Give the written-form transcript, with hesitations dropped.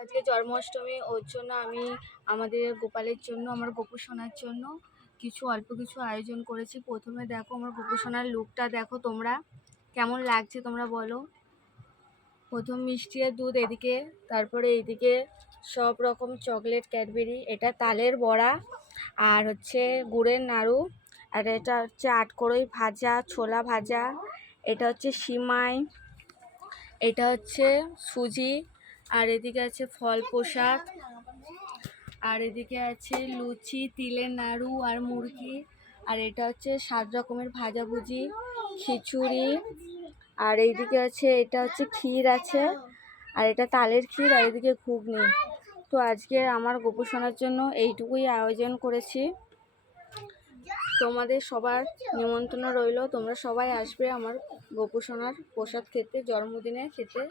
আজকে জন্মাষ্টমী, ওর জন্য আমি আমাদের গোপালের জন্য, আমার গোপু সোনার জন্য অল্প কিছু আয়োজন করেছি। প্রথমে দেখো আমার গোপু সোনার লুকটা দেখো তোমরা, কেমন লাগছে তোমরা বলো। প্রথম মিষ্টি আর দুধ এদিকে, তারপরে এইদিকে সব রকম চকলেট, ক্যাডবেরি, এটা তালের বড়া, আর হচ্ছে গুড়ের নাড়ু, আর এটা হচ্ছে আটকড়ই ভাজা, ছোলা ভাজা, এটা হচ্ছে সিমাই, এটা হচ্ছে সুজি, আর এদিকে আছে ফল প্রসাদ, আর এদিকে আছে লুচি, তিলের নাড়ু আর মুরগি, আর এটা হচ্ছে 7 রকমের ভাজাভুজি, খিচুড়ি, আর এইদিকে আছে এটা হচ্ছে ক্ষীর আছে, আর এটা তালের ক্ষীর, আর এদিকে ঘুগনি। তো আজকে আমার গোপু সোনার জন্য এইটুকুই আয়োজন করেছি। তোমাদের সবার নিমন্ত্রণ রইল, তোমরা সবাই আসবে আমার গোপু সোনার প্রসাদ খেতে, জন্মদিনে খেতে।